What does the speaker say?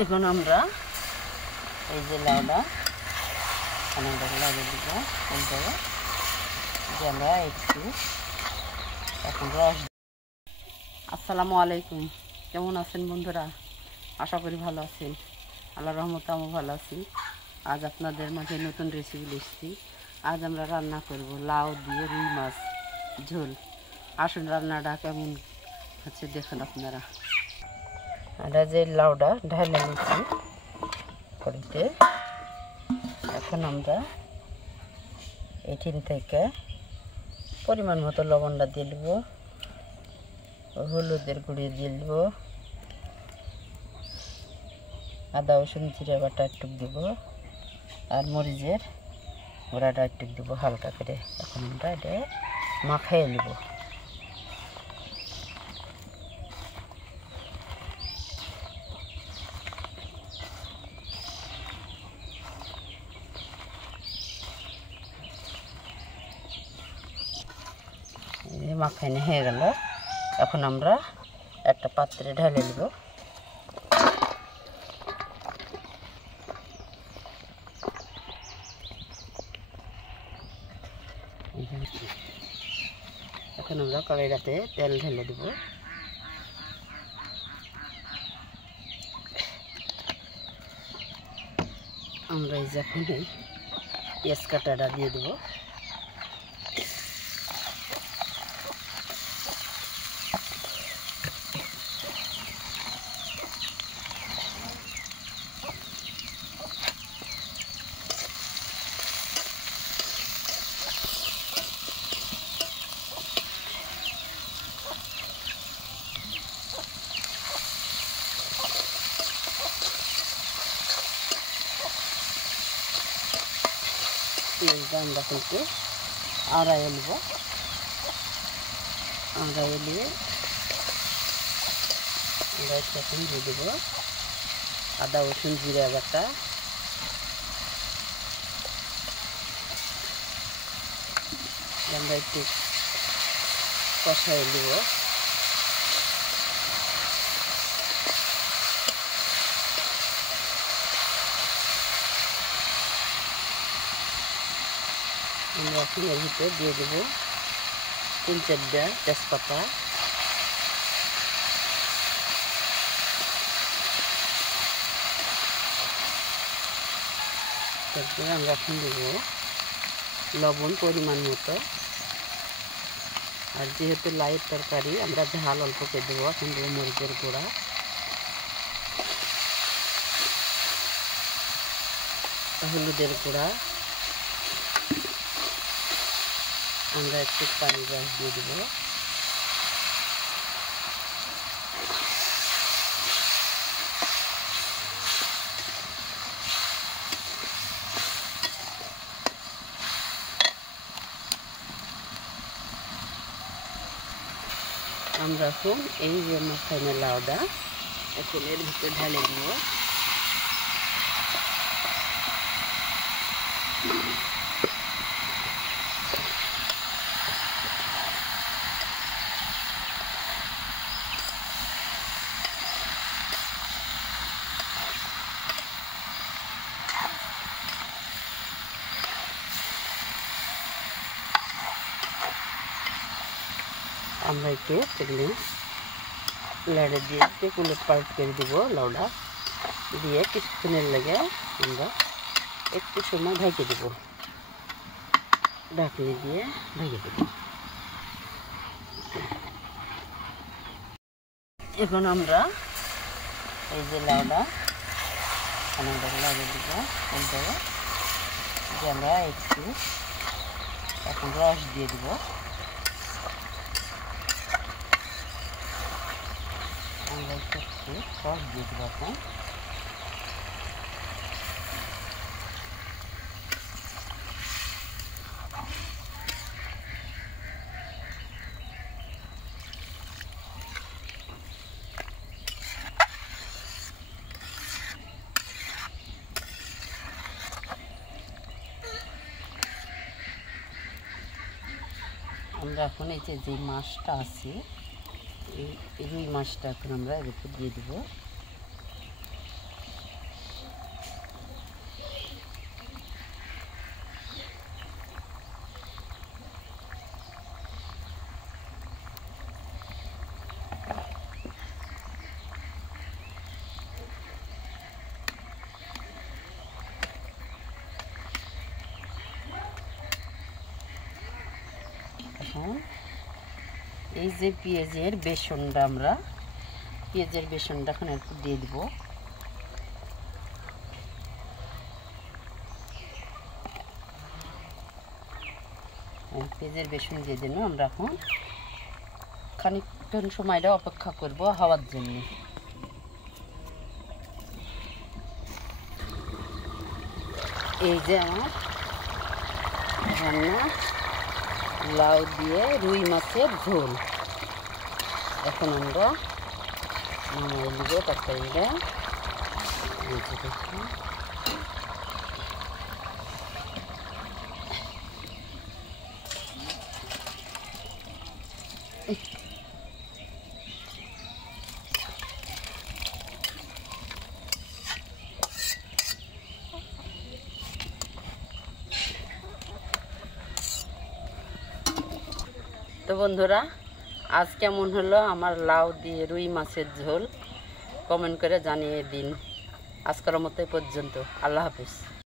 এখন আমরা এই যে লাউটা লাগিয়ে দিব উল্টে যে আমরা একটু এখন রস। আসসালামু আলাইকুম, কেমন আছেন বন্ধুরা? আশা করি ভালো আছেন। আল্লাহর রহমতে আমি ভালো আছি। আজ আপনাদের মাঝে নতুন রেসিপি এসেছি। আজ আমরা রান্না করব লাউ দিয়ে রুই মাছ ঝোল। আসুন রান্নাটা কেমন হচ্ছে দেখুন আপনারা। আমরা যে লাউটা ঢালে নিচ্ছি কড়াইতে, এখন আমরা এইখান থেকে পরিমাণ মতো লবণটা দিয়ে দেব, হলুদের গুঁড়ি দিয়ে দেব, আদা রসুন জিরা বাটা একটু দেব, আর মরিচের গুঁড়াটা একটু দেব হালকা করে। এখন আমরা এটা মাখিয়ে নেব। মাখানো হয়ে গেল, এখন আমরা একটা পাত্রে ঢেলে নেব। এখন আমরা কড়াইটাতে তেল ঢেলে দেব। আমরা এই যখন পেঁয়াজ কাটাটা দিয়ে দেবো। পেঁয়াজটা আমরা কিন্তু আড়াইয়ে নেব। আড়াইয়ে নিয়ে আমরা এখন দিয়ে দেবো আদা রসুন জিরা বাটা, আমরা একটু কষাই দেব। আমরা এখন এর ভিতরে দিয়ে দেবো 3-4টা তেজপাতা, তারপরে আমরা এখন দেবো লবণ পরিমাণ মতো। আর যেহেতু লাইট তরকারি আমরা ঝাল অল্প করে দেবো। এখন দেবো মরিচের গুঁড়া, হলুদের গুঁড়া, আমরা একটু পানি রস দিয়ে দেবো। আমরা এখন এই যে মাখানো লাউটা এখন এর ভিতরে ঢেলে দেব। আমরা একটু লাড়ে দিয়ে কুলেট পাল্ট করে দেবো। লাউডা দিয়ে কিছুক্ষণের লেগে আমরা একটু সময় ঢেকে দেবো, ঢাকনি দিয়ে ঢেকে দেব। এখন আমরা এই যে লাউডা লাগিয়ে দেবো উল্টে যে আমরা একটু এখন রস দিয়ে দেবো। আমরা একটু রস দিয়ে দেবো। এখন আমরা এখন এই যে মাছটা আছে এই রুই মাছটা এখন আমরা এর উপর দিয়ে দেবো। এই যে পেঁয়াজের বেসনটা, আমরা পেঁয়াজের বেসনটা এখন একটু দিয়ে দিব। পেঁয়াজের বেসন দিয়ে দিন। আমরা এখন খানিকক্ষণ সময়টা অপেক্ষা করব হওয়ার জন্য। এই যে আমার রান্না লাউ দিয়ে রুই মাছের ঝোল। এখন আমরা নামাই দিব তরকারিটা। এই যে দেখুন, তো বন্ধুরা, আজ কেমন হলো আমার লাউ দিয়ে রুই মাছের ঝোল, কমেন্ট করে জানিয়ে দিন। আজকের মতো পর্যন্ত, আল্লাহ হাফিজ।